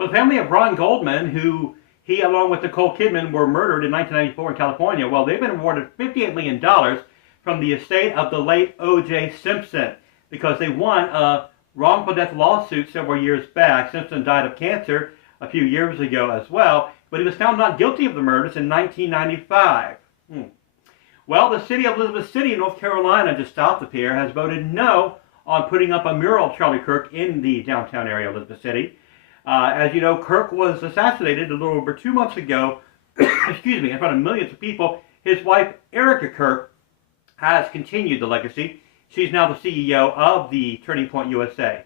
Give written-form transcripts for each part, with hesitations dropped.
Well, the family of Ron Goldman, who he along with Nicole Kidman were murdered in 1994 in California, well, they've been awarded $58 million from the estate of the late O.J. Simpson because they won a wrongful death lawsuit several years back. Simpson died of cancer a few years ago as well, but he was found not guilty of the murders in 1995. Well, the city of Elizabeth City, North Carolina, just south of here, has voted no on putting up a mural of Charlie Kirk in the downtown area of Elizabeth City. As you know, Kirk was assassinated a little over 2 months ago, excuse me, in front of millions of people. His wife, Erica Kirk, has continued the legacy. She's now the CEO of the Turning Point USA.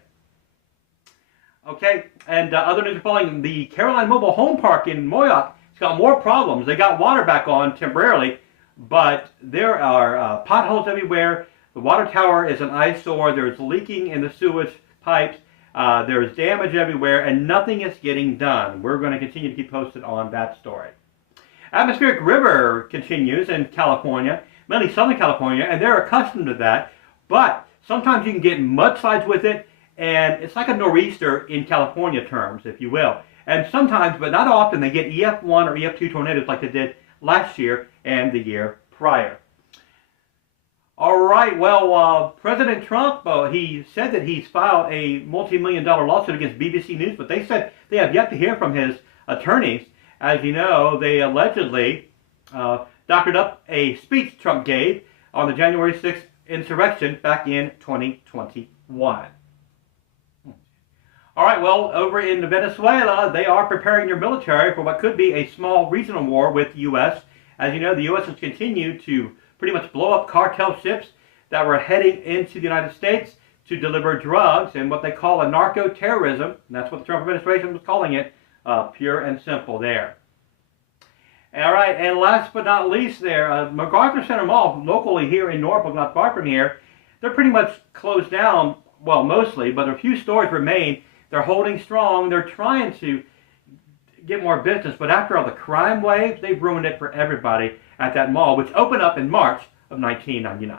Okay, and other news are following. The Caroline Mobile Home Park in Moyock has got more problems. They got water back on temporarily, but there are potholes everywhere. The water tower is an eyesore. There's leaking in the sewage pipes. There's damage everywhere, and nothing is getting done. We're going to continue to keep posted on that story. Atmospheric river continues in California, mainly Southern California, and they're accustomed to that. But sometimes you can get mudslides with it, and it's like a nor'easter in California terms, if you will. And sometimes, but not often, they get EF1 or EF2 tornadoes like they did last year and the year prior. All right, well, President Trump, he said that he's filed a multi-million-dollar lawsuit against BBC News, but they said they have yet to hear from his attorneys. As you know, they allegedly doctored up a speech Trump gave on the January 6th insurrection back in 2021. All right, well, over in Venezuela, they are preparing their military for what could be a small regional war with the U.S. As you know, the U.S. has continued to pretty much blow up cartel ships that were heading into the United States to deliver drugs and what they call a narco-terrorism. And that's what the Trump administration was calling it, pure and simple there. All right, and last but not least there, MacArthur Center Mall, locally here in Norfolk, not far from here, they're pretty much closed down, well, mostly, but a few stores remain. They're holding strong. They're trying to get more business, but after all the crime waves, they've ruined it for everybody at that mall, which opened up in March of 1999.